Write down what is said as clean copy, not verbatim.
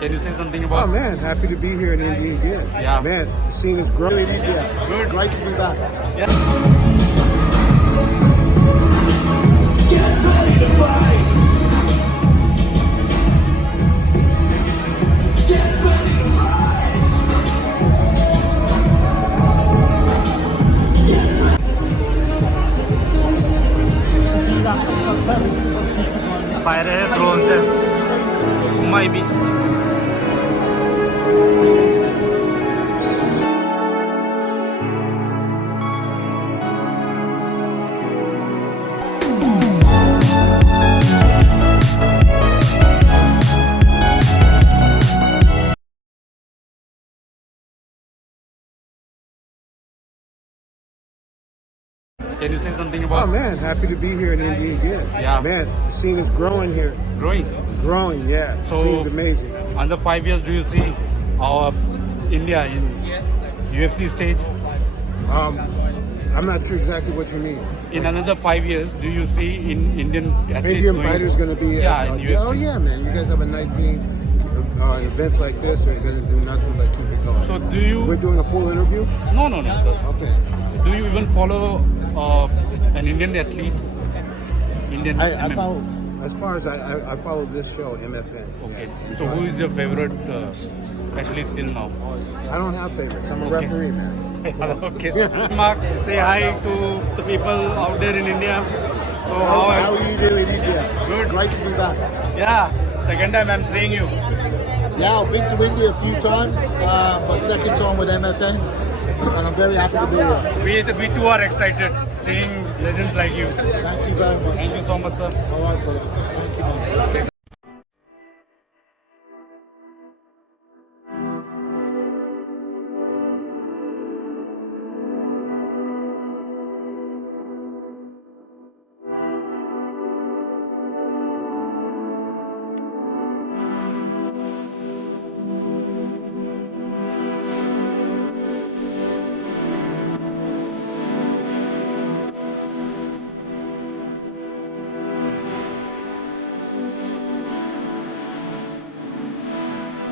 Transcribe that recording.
Can you say something about? Oh man, happy to be here in India again. Yeah. Man, the scene is growing in India. Good. Great to be back. Yeah. Get ready to fight! Get ready to fight! Fire drone se घुमाई भी Can you say something about? Oh man, happy to be here in India again. Yeah. Man, the scene is growing here. Growing. Growing, yeah. The So- scene's amazing. Under 5 years, do you see our India in UFC stage? I'm not sure exactly what you mean. In another 5 years, do you see Indian athletes Indian going- fighters going to be. Yeah, in UFC. Oh yeah, man. You guys have a nice scene. Events like this are going to do nothing but keep it going. So do you? We're doing a full interview. No. That's- Okay. Do you even follow an Indian athlete? Indian. I MMA? follow. As far as I follow this show, MFN. Okay. Yeah. So who is your favorite athlete till now? I don't have favorites. I'm a Okay. referee, man. Okay. Mark, say hi to the people out there in India. So How are you doing in India? Good. Great to be back. Yeah, second time I'm seeing you. Yeah, I've been to India a few times, but second time with MFN, and I'm very happy to be here. We too are excited seeing legends like you. Thank you very much. Thank you so much, sir. All right, brother. Thank you, man.